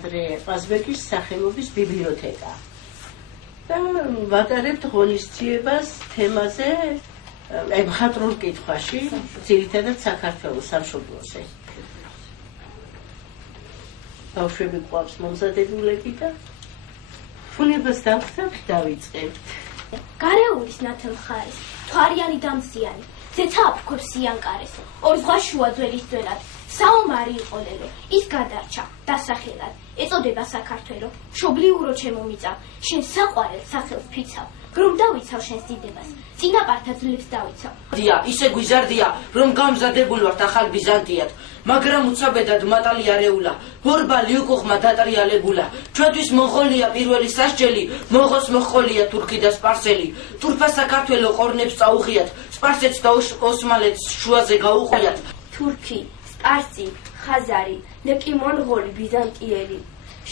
ადრე ყაზბეგის სახელობის ბიბლიოთეკა. და ვატარებთ ღონისძიებას თემაზე მხატვრულ კითხვაში, ძირითადად საქართველოს სამშობლოზე. ბავშვები გვყავს მომზადებულები და ფუნებას დავხსნათ, დავიწყებთ. გარეულის ნათელ მხარეს, თვარიანი და მზიანი, ზეცა აფრქვევს სიანკარეს, ორ ზღვა შუა ძველის ძველად, საომარი იყო ლელო, ის გადარჩა, დასახელად, ეწოდება საქართველო, მშობლიურო ჩემო მიწა, შენ საყვარელ სახელს ფიცავ, რომ დავიცავ შენს დიდებას, წინაპართა ძლებს დავიცავ. დია, ისე გვიზარდია, რომ გამზადებულ ვართ ახალ ბიზანტიად, მაგრამ უცაბედად მატალი არეულა, ბორბალი უკუღმა დატრიალებულა, ჩვენთვის მონღოლია პირველი სასჯელი, მონღოლს მოჰყოლია თურქი და სპარსელი, თურქა საქართველო ყორნებს წაუღიათ, სპარსეთს და ოსმალეთს შუაზე გაუღვიათ. თურქი, სპარსი, ხაზარი, ლეკი მონღოლი, ბიზანტიელი,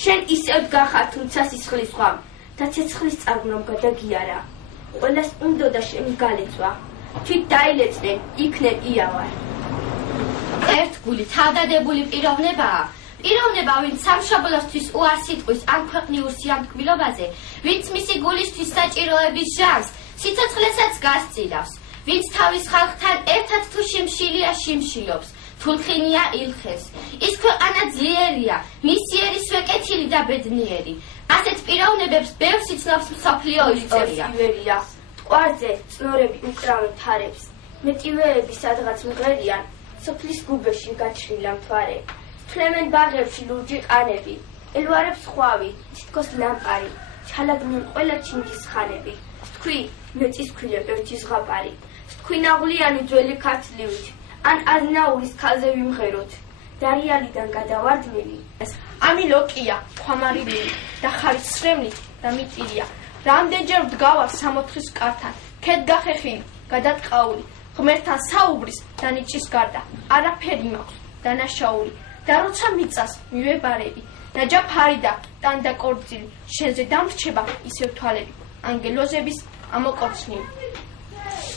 შენ ისევ გახარ თუმცა სისხლის ზღვა და ცეცხლის წარგნამ გადაგიარა. ყველას უნდოდა შენი გალეცვა, თვით დაილეწნენ, იქნენ იავარ. ერთ გული თავდადებული პიროვნებაა. პიროვნება, ვინც სამშობლოსთვის უარს იტყვის ან ქვეყნიურ სიამტკბილობაზე, ვინც მისი გულისთვის საჭიროების ჟანს, სიცოცხლესაც გასწირავს, ვინც თავის ხალხთან ერთად თუ შიმშილია შიმშილობს, თულხინია ილხეს. ის ქვეყანა ძლიერია, მისიერი სვეკეთილი და ბედნიერი. ასეთ პიროვნებებს ბევრს იცნობს მსოფლიო ისტორია. ტყვარზე წნორები უკრავენ თარებს, მეტივეები სადღაც მღერიან, სოფლის გუბეში გაჩრილა მთვარე. თვლემენ ბაღებში ლურჯი ყანები, ელვარებს ხვავი, თითქოს ლამპარი, ჩალაგდნენ ყველა ჩინგის ხანები. თქვი მეწისქვილებ ერთი ზღაპარი, თქვი ნაღვლიანი ძველი ქართლივით, ან აზნაურის ქალზე ვიმღეროთ. დარიალიდან გადავარდნილი. ამი ლოკია, ქვამარილილი და ხარისრემლით და მიწილია. რამდენჯერ ვდგავარ სამოთხის კართან, ქეთ გახეხინი, გადატყაული, ღმერთთან საუბრის და ნიჭის გარდა, არაფერი მაქვს დანაშაული. და როცა მიწას მივებარები, ნაჯაფარი და ტანდა კორძილი, შენზე დამრჩება ისევ თვალები, ანგელოზების ამოკოცნილი.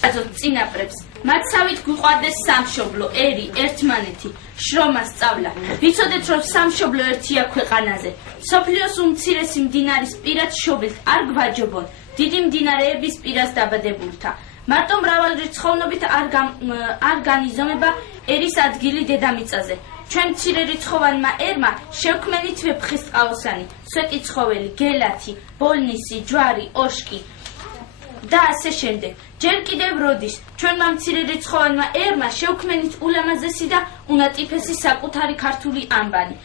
აზოთ წინაპრებს, მათსავით გვიყვარდეს სამშობლო, ერი, ერთმანეთი, შრომა, სწავლა. ვიცოდეთ, რომ სამშობლო ერთია ქვეყანაზე. მსოფლიოს უმცირესი მდინარის პირად შობილთ არ გვაჯობონ, დიდი მდინარეების პირას დაბადებულთა. მარტო მრავალრიცხოვნობით არ განიზომება ერის ადგილი დედამიწაზე. ჩვენ მცირერიცხოვანმა ერმა შევქმნით ვეფხისტყაოსანი, სვეტიცხოველი, გელათი, ბოლნისი, ჯვარი, ოშკი და ასე შემდეგ. ჯერ კიდევ როდის ჩვენმა მცირერიცხოვანმა ერმა შევქმნით ულამაზესი და უნატიფესი საკუთარი ქართული ანბანი.